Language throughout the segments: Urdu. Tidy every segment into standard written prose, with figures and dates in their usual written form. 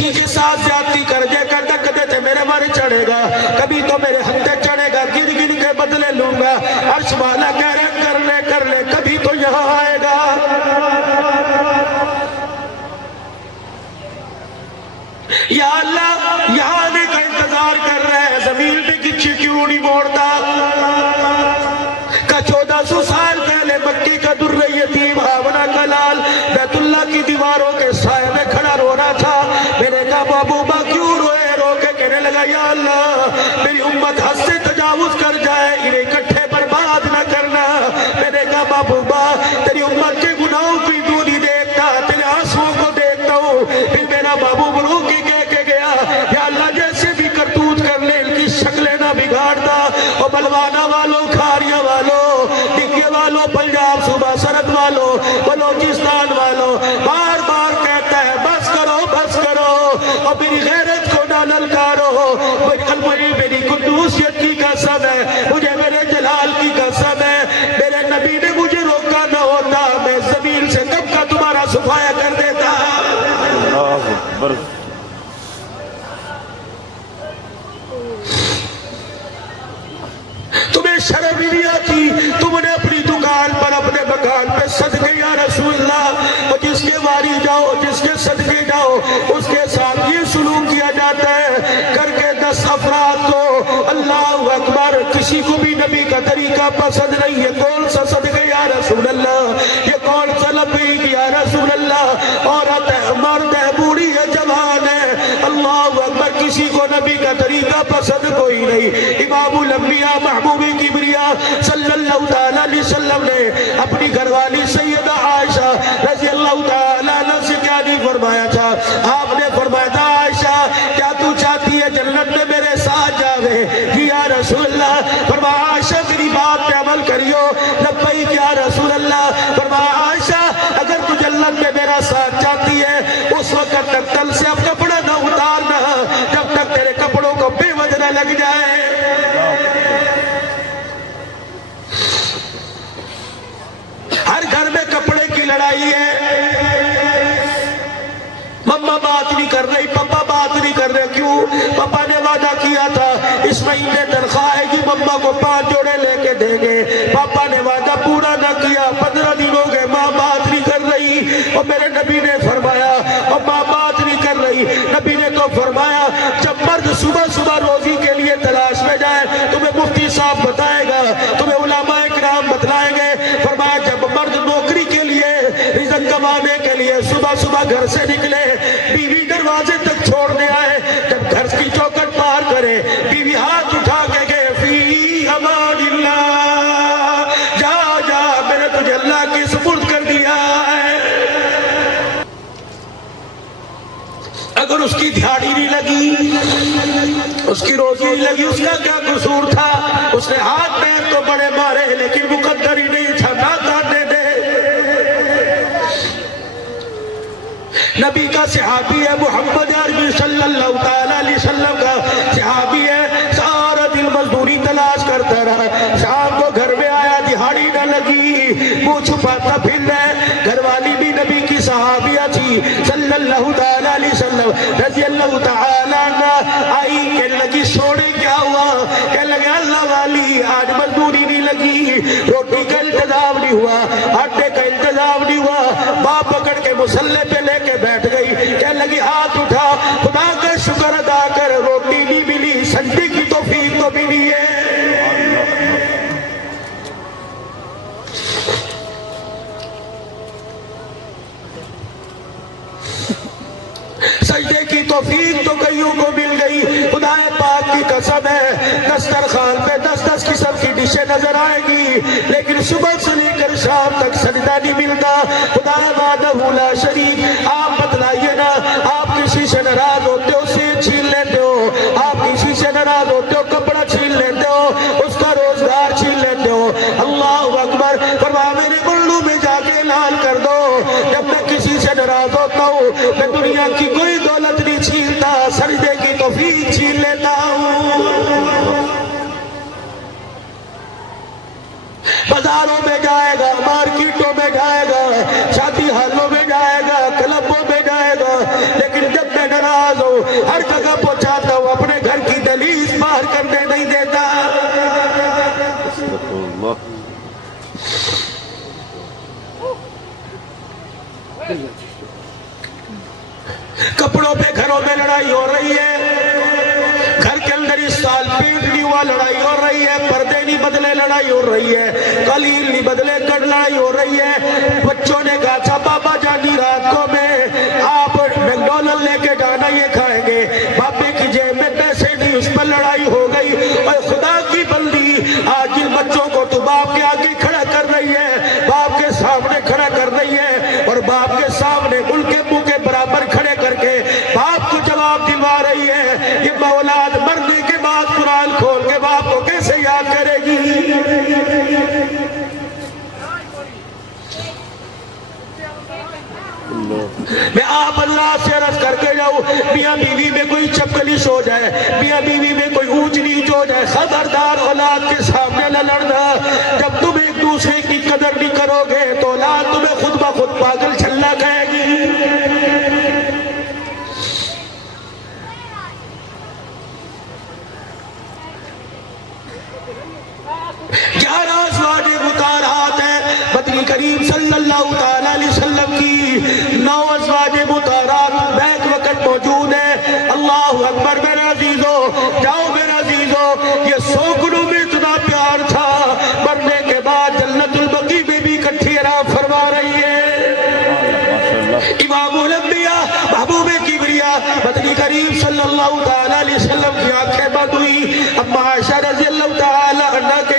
کسی کے ساتھ زیادتی کر جے کا ڈک دیتے میرے مر چڑھے گا، کبھی تو میرے ہتھے چڑھے گا، گر گر کے بدلے لوں گا، عرش والا کہہ رہے کر لے کبھی تو یہاں آئے گا۔ یا اللہ یہاں آنے کا انتظار کر رہے ہیں، زمین پہ کچھ کیوں نہیں موڑتا؟ کا 1400 سال پہلے مکی کا در یتیم آمنہ کا لال بیت اللہ کی دیواروں کے سائے میں کھڑا رو رہا تھا۔ میرے کہا محبوبہ کیوں روئے؟ رو کے کہنے لگا یا اللہ میری امت حد سے تجاوز کر جائے، انہیں اکٹھے برباد نہ کرنا۔ میرے کہا محبوبہ تیری امت کے گناہوں کی تو نہیں دیکھتا، تیرے آنسوؤں کو دیکھتا ہوں۔ پھر میرا محبوب رو کے کہہ کے گیا یا اللہ جیسے بھی کرتوت کر لے ان کی شکلیں نہ بگاڑتا۔ اور بلوانا والوں، کھاریاں والوں، ڈگے والوں، پنجاب صوبہ سرحد والوں، بلوچستان والوں، بار بار کہتا ہے بس کرو بس کرو، اور میری غیرت کو نہ للکارو۔ میری قدوسیت کی قسم ہے، مجھے میرے جلال کی قسم ہے، میرے نبی نے مجھے روکا نہ ہوتا میں زمین سے کب کا تمہارا صفایا کر دیتا۔ اللہ اکبر۔ تمہیں شرم ہی نہیں آتی، تم نے اپنی دکان پر اپنے مکان پہ صدقے یا رسول اللہ، اور جس کے واری جاؤ جس کے صدقے جاؤ اس کے ساتھ یہ سلوک کیا جاتا ہے کر کے 10 افراد کو اللہ اکبر۔ کسی کو بھی نبی کا طریقہ پسند نہیں ہے، کون سا صدقے یا رسول اللہ، یہ کون سا لبیک یا رسول اللہ، عورت ہے مرد ہے بوڑھی ہے جوان ہے، اللہ اکبر، کسی کو نبی کا طریقہ پسند کوئی نہیں۔ امام الانبیاء محبوب کبریا صلی اللہ تعالیٰ علیہ وسلم نے اپنی گھر والی سیدہ عائشہ رضی اللہ تعالیٰ عنہ سے کیا نہیں فرمایا تھا؟ آپ نے فرمایا تھا عائشہ کیا تو چاہتی ہے جنت میں میرے ساتھ جاوے؟ جی یا رسول اللہ۔ فرمایا عائشہ میری بات پہ عمل کریو؟ لبیک یا رسول اللہ۔ فرمایا عائشہ اگر تو جنت میں میرا ساتھ چاہتی ہے اس وقت تک تل سے اب کپڑا نہ اتارنا جب تک تیرے کپڑوں کو بے وجہ نہ لگ جائے۔ ہر گھر میں کپڑے کی لڑائی ہے، مما بات نہیں کر رہی، پاپا بات نہیں کر رہے، کیوں؟ پاپا نے وعدہ کیا تھا اس مہینے تنخواہ آئے گی مما کو 5 جوڑے لے کے دیں گے، پاپا نے وعدہ پورا نہ کیا، 15 دن ہو گئے ماں بات نہیں کر رہی، اور میرے نبی نے فرمایا اور ماں بات نہیں کر رہی، نبی نے تو فرمایا جب مرد صبح صبح روزی کے لیے تلاش میں جائے تمہیں مفتی صاحب بتائے گا، تمہیں علماء کرام بتلائیں گے، فرمایا جب مرد نوکری کے لیے رزق کمانے کے لیے صبح صبح گھر سے نکلے، بیوی دروازے تک چھوڑنے آئے، جب گھر کی چوکٹ پار کرے بیوی ہاتھ اٹھا کے گئے فی امان اللہ، جا جا میں نے تجھے اللہ کی سپرد کر دیا ہے۔ اگر اس کی دھیاڑی نہیں لگی، اس کی روزی نہیں لگی، اس کا کیا قصور تھا؟ اس نے ہاتھ پیر تو بڑے مارے لیکن مقدر ہی نہیں تھا، نہ کاٹنے دے۔ نبی کا صحابی ہے محمد عربی صلی اللہ تعالیٰ علیہ وسلم کا صحابی ہے، سارا دن مزدوری تلاش کرتا رہا، شام کو گھر میں آیا دہاڑی نہ لگی، منہ چھپاتا پھر رہے، گھر والی بھی نبی کی صحابیہ تھی صلی اللہ تعالیٰ علیہ وسلم رضی اللہ تعالیٰ عنہ، آئی کہنے لگی سوڑے کیا ہوا؟ کہنے لگے اللہ والی آج مزدوری نہیں لگی، روٹی کا انتظام نہیں ہوا، آٹے کا انتظام نہیں ہوا، باپ پکڑ کے مسلح پہ لے کے بیٹھ گئی، کہنے لگی ہاتھ اٹھا خدا کا شکر ادا کر، روٹی نہیں ملی سجدے کی توفیق تو ملی ہے۔ سجدے کی توفیق تو کئیوں کو مل گئی، خدا پاک کی قسم ہے دسترخوان پہ 10 قسم کی ڈشیں نظر آئے گی لیکن صبح سے لے کر شام تک سجدہ نہیں ملتا۔ خدا وحدہ لا شریک، آپ بتلائیے نا، آپ کسی سے ناراض ہوتے ہو سیر چھین لیتے ہو، آپ کسی سے ناراض ہوتے ہو کپڑا چھین لیتے ہو، اس کا روزگار چھین لیتے ہو، اللہ اکبر، فرمایا میرے گلو میں جا کے اعلان کر دو جب میں کسی سے ناراض ہوتا ہوں میں دنیا کی کوئی دولت نہیں چھینتا، سجدے کی توفیق چھین لیتا ہوں۔ بازاروں میں جائے گا، مارکیٹوں میں جائے گا، شادی حالوں میں جائے گا، کلبوں میں جائے گا، لیکن جب میں ناراض ہوں، ہر جگہ پہنچاتا ہوں، اپنے گھر کی دہلیز باہر کرنے نہیں دیتا۔ استغفر اللہ۔ کپڑوں پہ گھروں میں لڑائی ہو رہی ہے، گھر کے اندر اس سال پینٹ نہیں ہوا لڑائی ہو رہی ہے، پردے نہیں بدلے لڑائی ہو رہی ہے، قلیل نہیں بدلے کر لڑائی ہو رہی ہے۔ بچوں نے کہا تھا بابا جانی رات کو میں آپ میکڈونلڈ لے کے جانا یہ کھائیں گے، باپے کی جیب میں پیسے نہیں، اس پر لڑائی ہو گئی۔ اور خدا کی بندی آج ان بچوں کو تو باپ کے آگے کھڑا کر رہی ہے، باپ کے سامنے کھڑا کر رہی ہے، اور باپ کے سامنے ان کے منہ کے برابر کھڑے کر کے باپ کو جواب دلوا رہی ہے۔ یہ اولاد مرنے کے بعد قرآن کھول کے باپ کو کیسے یاد کرے گی؟ میں آپ اللہ سے عرض کر کے جاؤں، میاں بیوی میں کوئی چپکلیش ہو جائے، میاں بیوی میں کوئی اونچ نیچ ہو جائے، خبردار اولاد کے سامنے نہ لڑنا۔ جب تم ایک دوسرے کی قدر نہیں کرو گے تو اولاد تمہیں خود بخود پاگل چھلا کہے گی۔ گیارہ ازواج مطہرات ہیں بدنی کریم صلی اللہ تعالیٰ علیہ وسلم کی، 9 ازواج مطہرات بیک وقت موجود ہیں۔ اللہ اکبر میرے عزیزو، جاؤ میرے عزیزو، یہ 100 گنوں میں اتنا پیار تھا، مرنے کے بعد جنت البقیع میں بھی اکٹھی آرام فرما رہی ہے۔ امام الانبیاء محبوب کبریا بدنی کریم صلی اللہ تعالیٰ علیہ وسلم کی آنکھیں بند ہوئی، اما عائشہ رضی اللہ تعالیٰ عنہ کے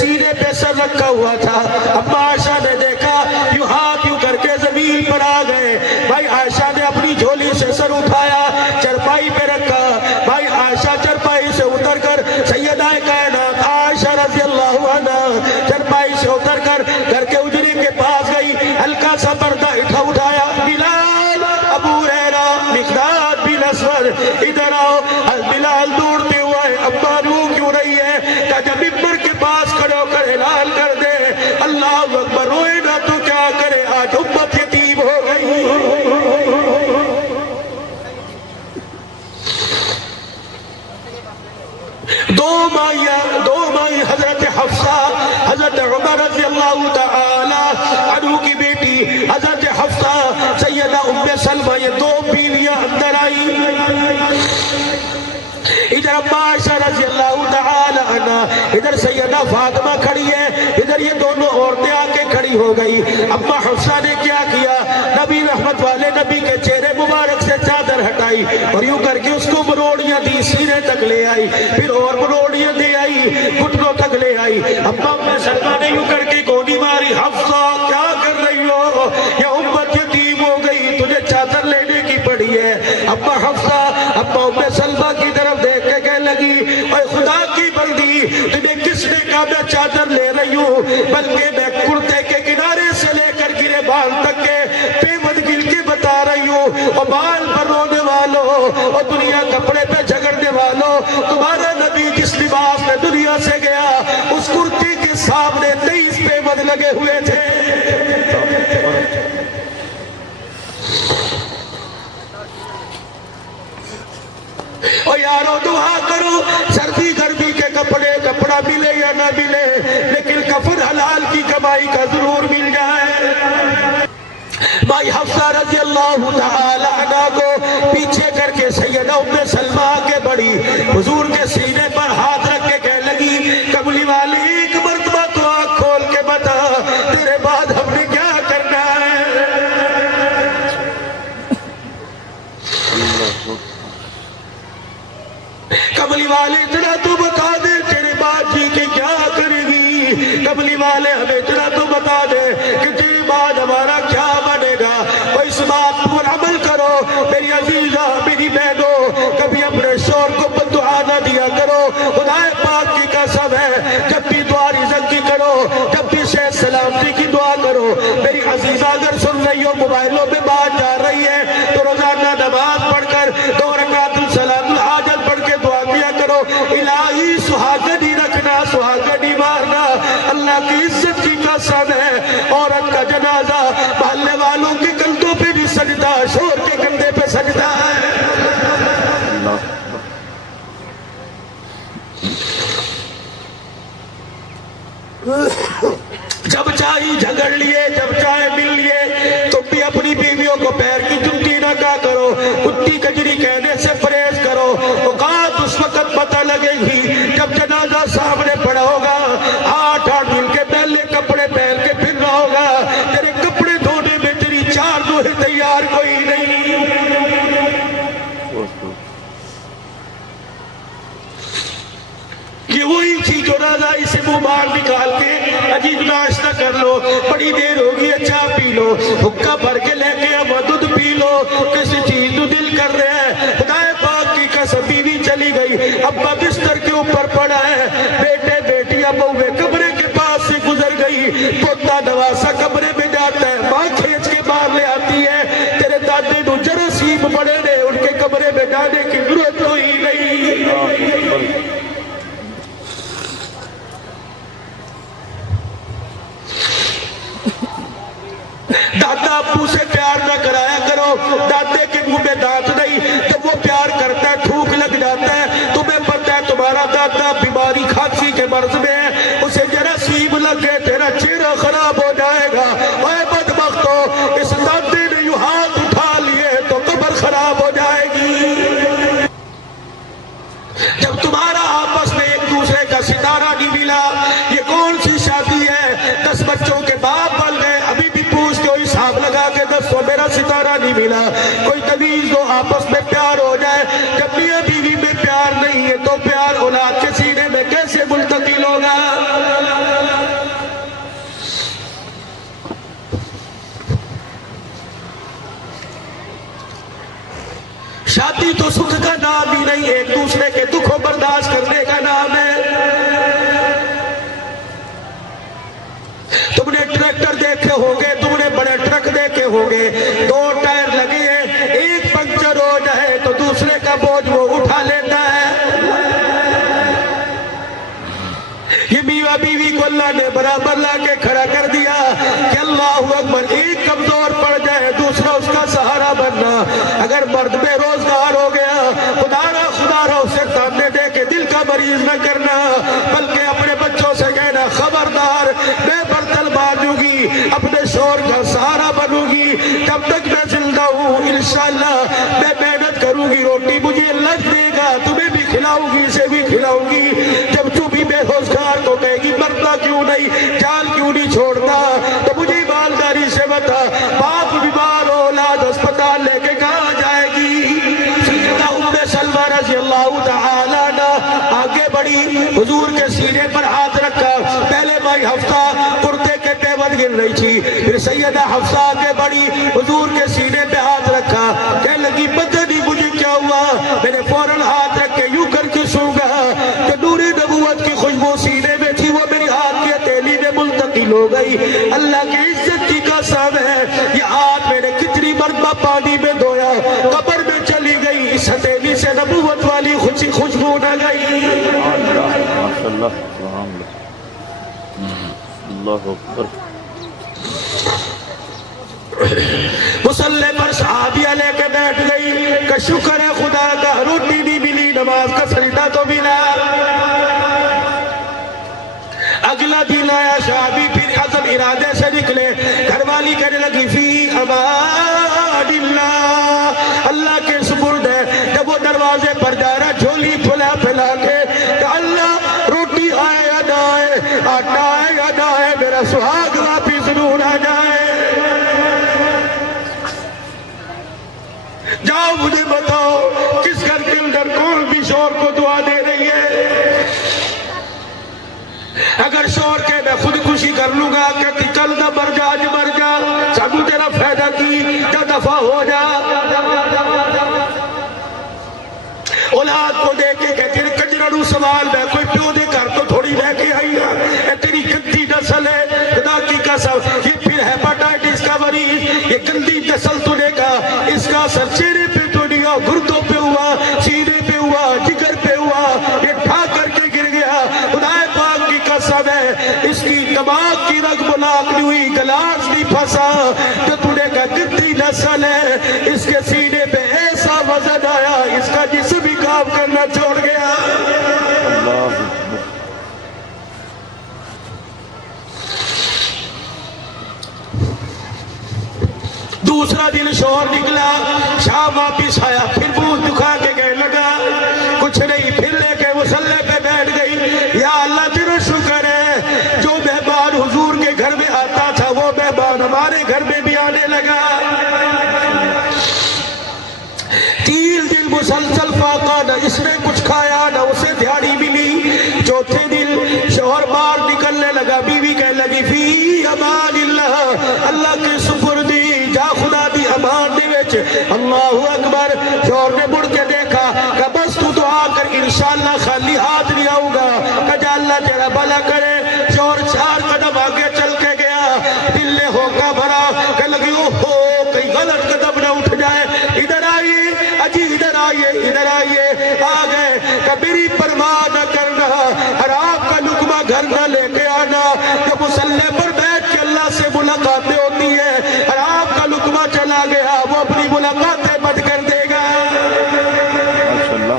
سینے پہ سر رکھا ہوا تھا، اما عائشہ نے دیکھا یوں ہاتھ یوں کر کے زمین پر آ گئے، بھائی عائشہ نے اپنی جھولی سے سر اٹھایا، چرپائی پہ رکھا، بھائی عائشہ چرپائی سے اتر کر سیدہ کائنات عائشہ رضی اللہ عنہ چرپائی سے اتر کر گھر کے اجڑی کے پاس گئی، ہلکا سا پردہ اٹھایا، بلال، ابو ہریرہ، مقداد بن اسود ادھر آؤ۔ بلال دوڑتے ہوئے ابا رو کیوں رہی ہے؟ کہ جب ممبر کے پاس کھڑے ہو کر اعلان کر دے اللہ اکبر، روئے نہ تو کیا کرے، آج امت یتیم ہو گئی۔ دو مائی حضرت حفصہ، حضرت عمر رضی اللہ تعالی عنہ کی بیٹی حضرت حفصہ، سیدہ ام سلمہ، یہ 2 بیویاں اندر آئی۔ ادھر اما عائشہ رضی اللہ تعالی عنہ، ادھر سیدہ فاطمہ کھڑی ہے، ادھر یہ دونوں عورتیں آ کے کھڑی ہو گئی۔ اما حفصہ نے کیا کیا؟ نبی رحمت والے نبی کے چہرے مبارک سے چادر ہٹائی اور یوں کر کے اس کو مروڑیاں دی، سینے تک لے آئی، پھر اور مروڑیاں دے آئی، گھٹنوں تک لے آئی۔ اما سلمہ نے یوں کر کے گولی ماری، حفصہ کیا کر رہی ہو؟ یہ امت یتیم ہو گئی، تجھے چادر لینے کی پڑی ہے۔ اما حفصہ اما ام سلمہ کی طرف دیکھ کے کہنے لگی، اے خدا کی بندی، تجھے کس نے کہا میں چادر لے رہی ہوں؟ بلکہ میں کرتے کے کنارے سے لے کر گرے بال تک کے پیمد گل کے بتا رہی ہوں، اور بال پر رونے والوں اور دنیا کپڑے پہ جھگڑنے والوں، تمہارا نبی جس لباس میں دنیا سے گیا اس کرتے کے سامنے 23 پیمد لگے ہوئے تھے۔ اور یارو دعا کرو، سردی گرمی کے کپڑے کپڑا ملے یا نہ ملے، لیکن کفن حلال کی کمائی کا ضرور مل جائے۔ بھائی حفصہ رضی اللہ تعالی عنہ کو پیچھے کر کے سیدہ ام سلمہ کے بڑی، حضور کے سینے پر ہاتھ رکھ کے کہنے لگی، کملی والی ایک مرتبہ تو آنکھ کھول کے بتا، تیرے بعد ہم نے کیا کرنا ہے؟ کملی والے اتنا تو بتا دے، تیرے بعد جی کے کیا کرے گی؟ کملی والے ہمیں اتنا تو بتا دے کہ تیرے بعد ہمارا کیا بنے گا؟ اور اس بات پر عمل کرو میری عزیزہ، میری بہنوں، کبھی اپنے شور کو بددعا نہ دیا کرو۔ خدا پاک کی قسم ہے، جب بھی دعا رزق کی کرو، جب بھی صحت سلامتی کی دعا کرو۔ میری عزیزہ اگر سن رہی ہو موبائلوں پہ بات جا رہی ہے تو روزانہ نماز پڑھ کر 2 رکعت الصلاۃ الحاجت پڑھ کے دعا کیا کرو، الہی سہاگنی رکھنا، سہاگنی مارنا اللہ کی عزت کی قسم ہے۔ عورت کا جنازہ محلے والوں کے کندھوں پہ بھی سجدہ، شور کے کندھے پہ سجدہ ہے۔ رومال نکال کے عجیب ناشتہ کر لو، بڑی دیر ہوگی اچھا پی لو، حکا بھر کے لے کے اب دودھ پی لو، کسی چیز تو دل کر رہے ہیں، خدا پاک کی قسم بیوی چلی گئی، ابا بستر کے اوپر پڑا ہے، بیٹے بیٹیاں بہویں کمرے کے پاس سے گزر گئی، پوتا نواسا کمرے میں جاتا ہے، ماں کھینچ کے باہر لے آتی ہے، تیرے دادے نو جراثیم بڑے نے، ان کے کمرے میں جانے کی ضرورت کوئی نہیں۔ دادا ابو سے پیار نہ کرایا کرو، دادے کے منہ میں دانت نہیں، جب وہ پیار کرتا ہے تھوک لگ جاتا ہے، تمہیں پتہ ہے تمہارا دادا بیماری کھانسی کے مرض میں ہے، اسے جراثیم لگ گئے تیرا چہرہ خراب ہو جائے گا، اے بدبختو اس دادے نے یوں ہاتھ اٹھا لیے تو قبر خراب ہو جائے گی۔ جب تمہارا آپس میں ایک دوسرے کا ستارہ نہیں ملا، یہ کون سی شادی ہے؟ 10 بچوں کے باپ بن گئے، ابھی بھی پوچھ کے حساب لگا کے 10 میرا ستارہ نہیں ملا، کوئی تمیز دو، آپس میں پیار ہو جائے۔ جب میاں بیوی میں پیار نہیں ہے تو پیار اولاد کے سینے میں کیسے منتقل ہوگا؟ شادی تو سکھ کا نام ہی نہیں، ایک دوسرے کے دکھ کو برداشت کرنے کا نام ہے۔ تم نے ٹریکٹر دیکھے ہوگے، تم نے بڑے ٹرک دیکھے ہوگے، 2 ٹائر لگے ہیں، ایک پنکچر ہو جائے تو دوسرے کا بوجھ وہ اٹھا لیتا ہے۔ یہ میاں بیوی کو اللہ نے برابر لا کے کھڑا کر دیا کہ اللہ اکبر، ایک کمزور پڑ جائے دوسرا اس کا سہارا بننا۔ اگر مرد بے روزگار ہو گیا، خدا را اسے سامنے دے کے دل کا مریض نہ کرنا، بلکہ اپنے بچوں سے کہنا خبردار، میں برتن مانجوں گی، اپنے شوہر کا سہارا بنوں گی، جب تک میں زندہ ہوں انشاءاللہ میں محنت کروں گی، روٹی مجھے اللہ دے گا، تمہیں بھی کھلاؤں گی، اسے بھی کھلاؤں گی۔ جب تو بھی بے روزگار کو کہے گی مرتا کیوں نہیں، جان کیوں نہیں چھوڑتا، تو مجھے ایمانداری سے بتا، باپ بیمار ہو، اولاد اسپتال لے کے کہاں جائے گی؟ سیدہ ام سلمہ رضی اللہ تعالیٰ عنہ آگے بڑی، حضور کے سینے پر ہاتھ رکھا، پہلے مائی حفصہ کرتے کے پیون گر رہی تھی، پھر سیدہ حفصہ آگے بڑی، حضور کے سینے پہ ہاتھ رکھا، کہنے لگی پتہ نہیں مجھے کیا ہوا، میں نے فوراً ہاتھ رکھ کے یوں کر کے سو گیا کہ نور نبوت کی خوشبو سینے میں تھی، وہ میری ہاتھ کی ہتھیلی میں منتقل ہو گئی۔ اللہ کی عزت کی قسم ہے، یہ ہاتھ میں نے کتنی مرتبہ پانی میں دھویا، قبر میں چلی گئی، اس ہتھیلی سے نبوت والی خوشبو نہ گئی۔ ماشاءاللہ، سبحان اللہ، اللہ اکبر۔ مصلی پر صحابیہ لے کے بیٹھ گئی کہ شکر ہے خدا کا، روٹی نہیں ملی، نماز کا سجدہ تو ملا۔ اگلا دن آیا، صحابی پھر عزم ارادے سے نکلے، گھر والی کہنے لگی فی امان اللہ، اللہ کے سپرد ہے۔ جب وہ دروازے پر جا رہا، جھولی پھلا پھلا کے کہ اللہ روٹی آئے یا نہ آئے، آٹا آئے یا نہ آئے، میرا سہاگ واپس ضرور آ جائے۔ جاؤ مجھے بتاؤ کس گھر کے اندر کون بھی شوہر کو دعا دے رہی ہے؟ اگر شوہر کے میں خودکشی کر لوں گا کہ کل نہ مر جا، آج مر جا، سانو تیرا فائدہ کی، جا دفع ہو جا۔ اولاد کو دے کے کہتے ہیں کجرڑو سوال میں کوئی پیو دے کر تو تھوڑی رہ کے آئی ہے، اے تیری گندی نسل ہے، خدا کی قسم یہ پھر ہیپاٹائٹس کا مریض، یہ گندی نسل تو نے کہا، اس کا اثر چہرے پہ تو نہیں ہوا، گردوں پہ ہوا، سینے پہ ہوا، جگر پہ ہوا، یہ ٹھا کر کے گر گیا۔ خدا پاک کی قسم ہے اس کی دماغ کی رگ بلاک نہیں ہوئی، گلاس نہیں پھنسا، جو تو نے کہا گندی نسل ہے، اس کے سینے پہ ایسا وزن آیا اس کا جسم بھی کام کرنا چھوڑ گیا۔ دوسرا دن شوہر نکلا، شام واپس آیا، پھر منہ دکھا کے کہنے لگا کچھ نہیں، پھر لے کے مصلی پہ بیٹھ گئی، یا اللہ تیرا شکر ہے جو مہمان حضور کے گھر میں آتا تھا وہ مہمان ہمارے گھر میں بھی آنے لگا۔ 3 دن مسلسل فاقہ، نہ اس نے کچھ کھایا نہ اسے دھیانی ملی۔ چوتھے دن شوہر باہر نکلا، نے مڑ کے دیکھا کہ بس تو دعا کر انشاءاللہ خالی ہاتھ نہیں آؤں گا کہ جا اللہ تیرا بھلا کرے. اور 4 قدم آگے چل کے گیا. دل نے ہوکا بھرا کہ لگی اوہو کہیں غلط قدم نہ اٹھ جائے. ادھر آئیے اجی ادھر آئیے ادھر آئیے. آ گئے کہ میری پرواہ نہ کرنا, حرام کا لقمہ گھر نہ لے کے آنا. جب مصلی پر بیٹھ کے اللہ سے ملاقاتیں ہوتی ہے, حرام کا لقمہ چلا گیا وہ اپنی ملاقاتیں بند کر دے گا. ماشاءاللہ.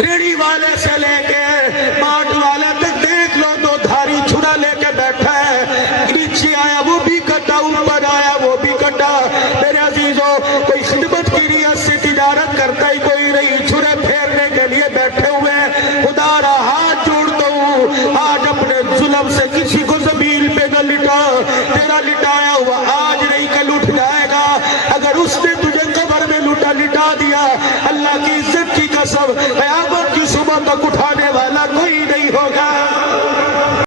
ریڑھی والے سے لے کے ماٹ والے تک دیکھ لو, 2 دھاری چھڑا لے کے بیٹھا ہے. نیچے آیا وہ بھی کٹا, اوپر آیا وہ بھی کٹا. میرے عزیزوں, کوئی خدمت کی نیت سے تجارت کرتا ہی کوئی نہیں, چھرے پھیرنے کے لیے بیٹھے ہوئے. خدا را ہاتھ جوڑتا ہوں, آج اپنے ظلم سے کسی کو زمین پہ نہ لٹا. تیرا لٹایا ہوا آج نہیں کل اٹھ جائے گا. اگر اس نے تجھے قبر میں لٹا دیا, اللہ کی عزت کی قسم قیامت کی صبح تک اٹھانے والا کوئی نہیں ہوگا.